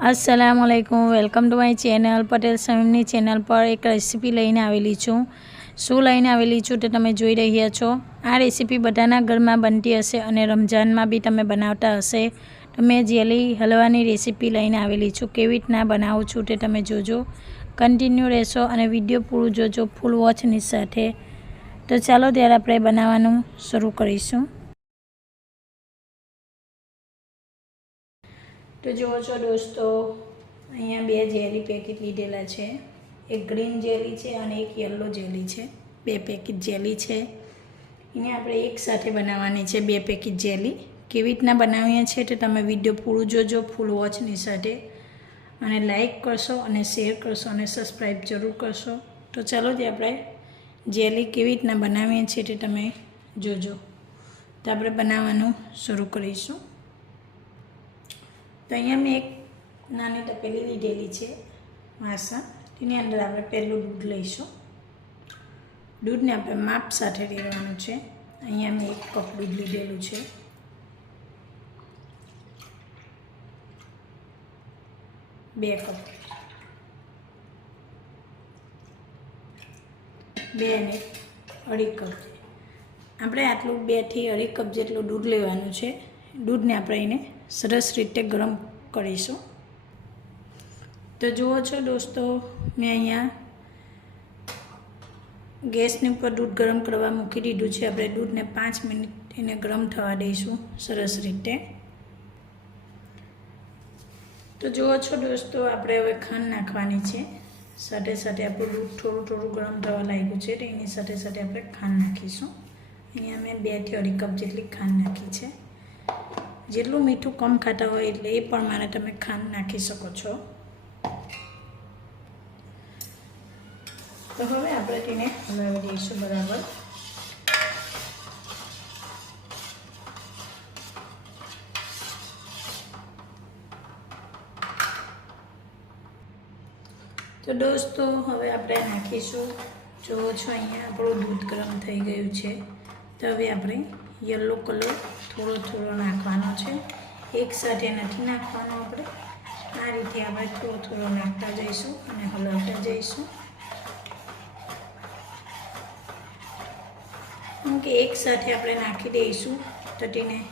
અસલામ વાલેકુમ welcome to my channel Patel સમીમની channel પર એક recipe લઈને આવેલી છું. શું લઈને આવેલી છું તે તમે જોઈ રહ્યા છો. આ રેસીપી બધાના ઘરમાં બનતી હશે અને રમઝાનમાં બી તમે બનાવતા હશે. તો મેં જેલી હલવાની રેસીપી લઈને આવેલી છું. કેવી રીતના બનાવું છું તે તમે જોજો. કન્ટિન્યુ રહેશો અને વીડિયો પૂરું જોજો. ફૂલ વોચની સાથે. તો ચાલો ત્યારે આપણે બનાવવાનું શરૂ કરીશું. તો જુઓ છો દોસ્તો, અહીંયા બે જેલી પેકેટ લીધેલા છે. એક ગ્રીન જેલી છે અને એક યલો જેલી છે. બે પેકેટ જેલી છે. અહીંયા આપણે એક સાથે બનાવવાની છે બે પેકેટ જેલી. કેવી રીતના બનાવીએ છીએ તો તમે વીડિયો પૂરું જોજો ફૂલ વોચની સાથે. અને લાઈક કરશો અને શેર કરશો અને સબસ્ક્રાઈબ જરૂર કરશો. તો ચાલો જે આપણે જેલી કેવી રીતના બનાવીએ છીએ તે તમે જોજો. તો આપણે બનાવવાનું શરૂ કરીશું. તો અહીંયા મેં એક નાની તપેલી લીધેલી છે વાસણ તેની અંદર આપણે પહેલું દૂધ લઈશું. દૂધને આપણે માપ સાથે લેવાનું છે. અહીંયા મેં એક કપ દૂધ લીધેલું છે. બે કપ. બે અને અઢી કપ. આપણે આટલું બેથી અઢી કપ જેટલું દૂધ લેવાનું છે. દૂધને આપણે એને સરસ રીતે ગરમ કરીશું. તો જુઓ છો દોસ્તો, મેં અહીંયા ગેસની ઉપર દૂધ ગરમ કરવા મૂકી દીધું છે. આપણે દૂધને પાંચ મિનિટ એને ગરમ થવા દઈશું સરસ રીતે. તો જુઓ છો દોસ્તો, આપણે હવે ખાંડ નાખવાની છે. સાથે સાથે આપણું દૂધ થોડું થોડું ગરમ થવા લાગ્યું છે, તો એની સાથે સાથે આપણે ખાંડ નાખીશું. અહીંયા મેં બેથી અઢી કપ જેટલી ખાંડ નાખી છે. જેટલું મીઠું કમ ખાતા હોય એટલે એ પ્રમાણે તમે ખાંડ નાખી શકો છો. તો હવે આપણે તેને હલાવી દઈશું બરાબર. તો દોસ્તો, હવે આપણે નાખીશું. જુઓ છો અહીંયા આપણું દૂધ ગરમ થઈ ગયું છે. તો હવે આપણે યલો કલર થોડો થોડો નાખવાનો છે. એક સાથે નથી નાખવાનો આપણે. આ રીતે આપણે થોડો થોડો નાખતા જઈશું અને હલાવતા જઈશું. કે એક સાથે આપણે નાખી દઈશું તો તેને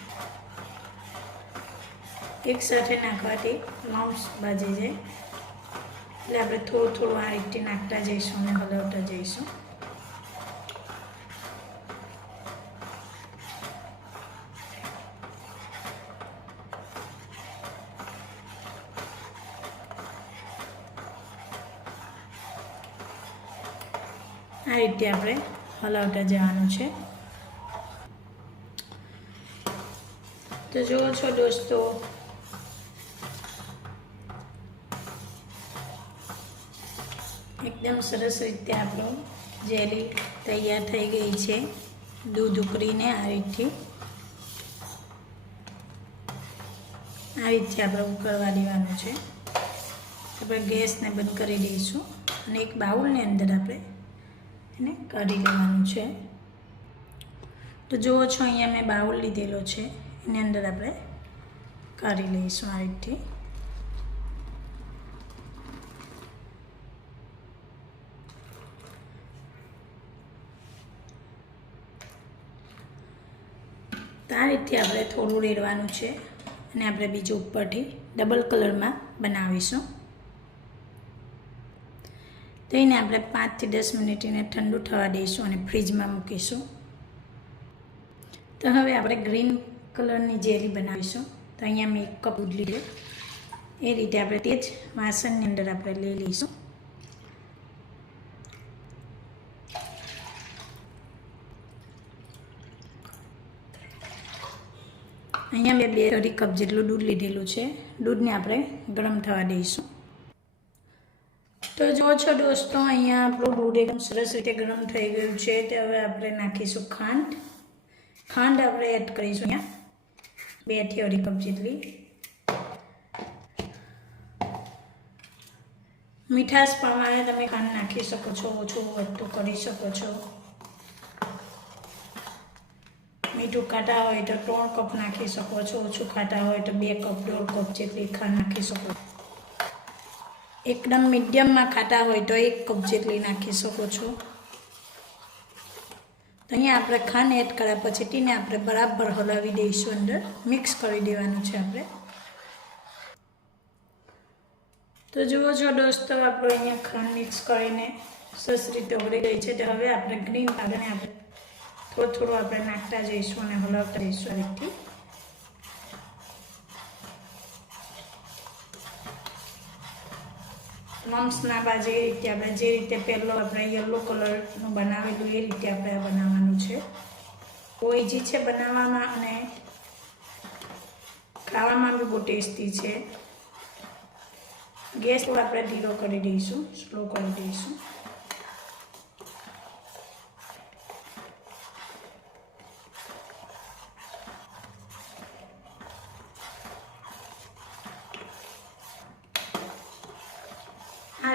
એક સાથે નાખવાથી લમ્સ બાજી જાય. એટલે આપણે થોડું થોડું આ રીતે નાખતા જઈશું અને હલાવતા જઈશું. આ રીતે આપણે હલાવતા જવાનું છે. તો જુઓ છો દોસ્તો. એકદમ સરસ રીતે આપણું જેલી તૈયાર થઈ ગઈ છે. દૂધ ઉકળીને આ રીતે આ રીતે આપણે ઉકળવા દેવાનું છે. આપણે ગેસને બંધ કરી દઈશું અને એક બાઉલની અંદર આપણે એને કાઢી લેવાનું છે. તો જુઓ છો, અહીંયા મેં બાઉલ લીધેલો છે. એની અંદર આપણે કાઢી લઈશું આ રીતથી. આ રીતે આપણે થોડું રેડવાનું છે અને આપણે બીજું ઉપરથી ડબલ કલરમાં બનાવીશું. તો એને આપણે પાંચથી દસ મિનિટ એને ઠંડુ થવા દઈશું અને ફ્રીજમાં મૂકીશું. તો હવે આપણે ગ્રીન કલરની જેલી બનાવીશું. તો અહીંયા મેં એક કપ દૂધ લીધું. એ રીતે આપણે તે જ વાસણની અંદર આપણે લઈ લઈશું. અહીંયા મેં બે અઢી કપ જેટલું દૂધ લીધેલું છે. દૂધને આપણે ગરમ થવા દઈશું. તો જુઓ છો દોસ્તો, અહીંયા આપણું દૂધ એકદમ સરસ રીતે ગરમ થઈ ગયું છે. તે હવે આપણે નાખીશું ખાંડ. ખાંડ આપણે એડ કરીશું અહીંયા. બેથી અઢી કપ જેટલી. મીઠાશ પ્રમાણે તમે ખાંડ નાખી શકો છો, ઓછું વધતું કરી શકો છો. મીઠું ખાટા હોય તો ત્રણ કપ નાખી શકો છો, ઓછું ખાટા હોય તો બે કપ દોઢ કપ જેટલી ખાંડ નાખી શકો એકદમ મીડિયમમાં ખાટા હોય તો એક કપ જેટલી નાખી શકો છો. તો અહીંયા આપણે ખાંડ એડ કર્યા પછી ટીને આપણે બરાબર હલાવી દઈશું અંદર. મિક્સ કરી દેવાનું છે આપણે. તો જુઓ છો દોસ્તો, આપણે અહીંયા ખાંડ મિક્સ કરીને સરસ રીતે ઓગળી ગઈ છે. તો હવે આપણે ગ્રીન પાકને આપણે થોડું થોડું આપણે નાખતા જઈશું અને હલાવતા જઈશું આ રીતે મમ્સ ના જે રીતે આપણે જે રીતે પહેલો આપણે યલો કલરનું બનાવેલું એ રીતે આપણે બનાવવાનું છે. બહુ ઇઝી છે બનાવવામાં અને ખાવામાં બી બહુ ટેસ્ટી છે. ગેસ આપણે ધીરો કરી દઈશું, સ્લો કરી દઈશું.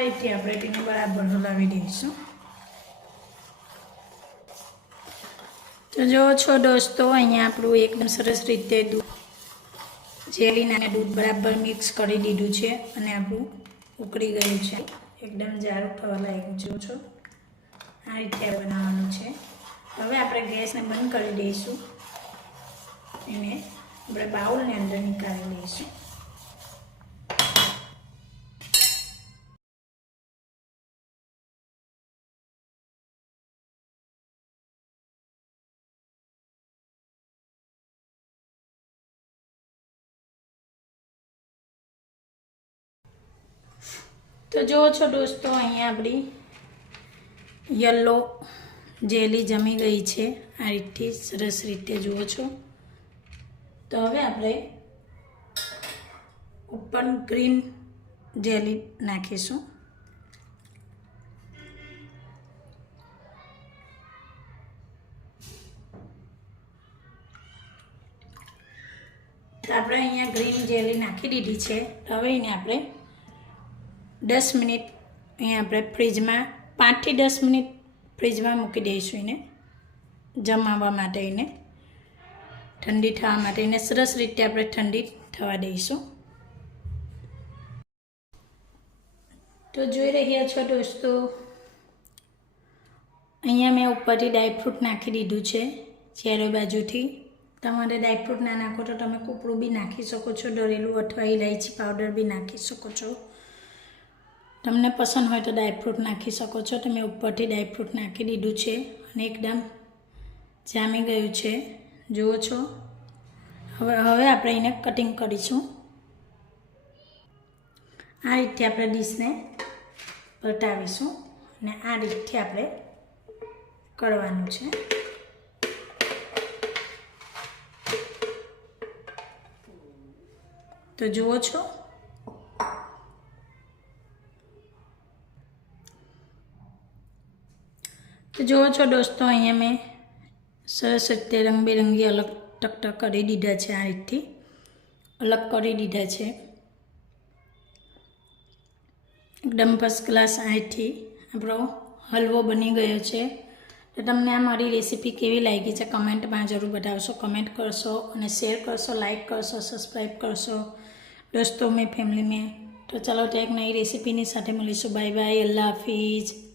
રીતે આપણે તેને બરાબર હલાવી દઈશું. તો જો છો દોસ્તો, અહીંયા આપણું એકદમ સરસ રીતે દૂધ જેલીને દૂધ બરાબર મિક્સ કરી દીધું છે અને આપણું ઉકળી ગયું છે. એકદમ જાડું થવા લાગ્યું જો છો. આ રીતે બનાવવાનું છે. હવે આપણે ગેસને બંધ કરી દઈશું. એને આપણે બાઉલની અંદર નીકાળી દઈશું તો જુઓ છો દોસ્તો, અહીંયા આપણી યલો જેલી જમી ગઈ છે. આ રીતથી સરસ રીતે જુઓ છો. તો હવે આપણે ઉપર ગ્રીન જેલી નાખીશું. આપણે અહીંયા ગ્રીન જેલી નાખી દીધી છે. હવે એને આપણે દસ મિનિટ અહીંયા આપણે ફ્રીજમાં, પાંચથી દસ મિનિટ ફ્રીજમાં મૂકી દઈશું એને, જમાવવા માટે એને. ઠંડી થવા માટે એને સરસ રીતે આપણે ઠંડી થવા દઈશું. તો જોઈ રહ્યા છો દોસ્તો, અહીંયા મેં ઉપરથી ડ્રાયફ્રૂટ નાખી દીધું છે, ચારે બાજુથી. તમારે ડ્રાયફ્રૂટ ના નાખો તો તમે કૂપરું બી નાખી શકો છો ડરેલું અથવા ઇલાયચી પાવડર બી નાખી શકો છો. તમને પસંદ હોય તો ડ્રાયફ્રૂટ નાખી શકો છો. તમે ઉપરથી ડ્રાયફ્રૂટ નાખી દીધું છે અને એકદમ જામી ગયું છે. જુઓ છો. હવે હવે આપણે એને કટિંગ કરીશું. આ રીતે આપણે ડીશને પલટાવીશું અને આ રીતથી આપણે કરવાનું છે. તો જુઓ છો. તો જુઓ છો દોસ્તો, અહીંયા મેં સરસ રીતે રંગબેરંગી અલગ ટકટક કરી દીધા છે આ રીતથી. અલગ કરી દીધા છે. એકદમ ફર્સ્ટ ક્લાસ અહીંથી આપણો હલવો બની ગયો છે. તો તમને આ મારી રેસીપી કેવી લાગી છે કમેન્ટમાં જરૂર બતાવશો. કમેન્ટ કરશો અને શેર કરશો લાઇક કરશો સબસ્ક્રાઈબ કરશો. દોસ્તો, મેં ફેમિલી મેં. તો ચાલો ત્યાં એક નવી રેસીપીની સાથે મળીશું. બાય બાય અલ્લાહ હાફિઝ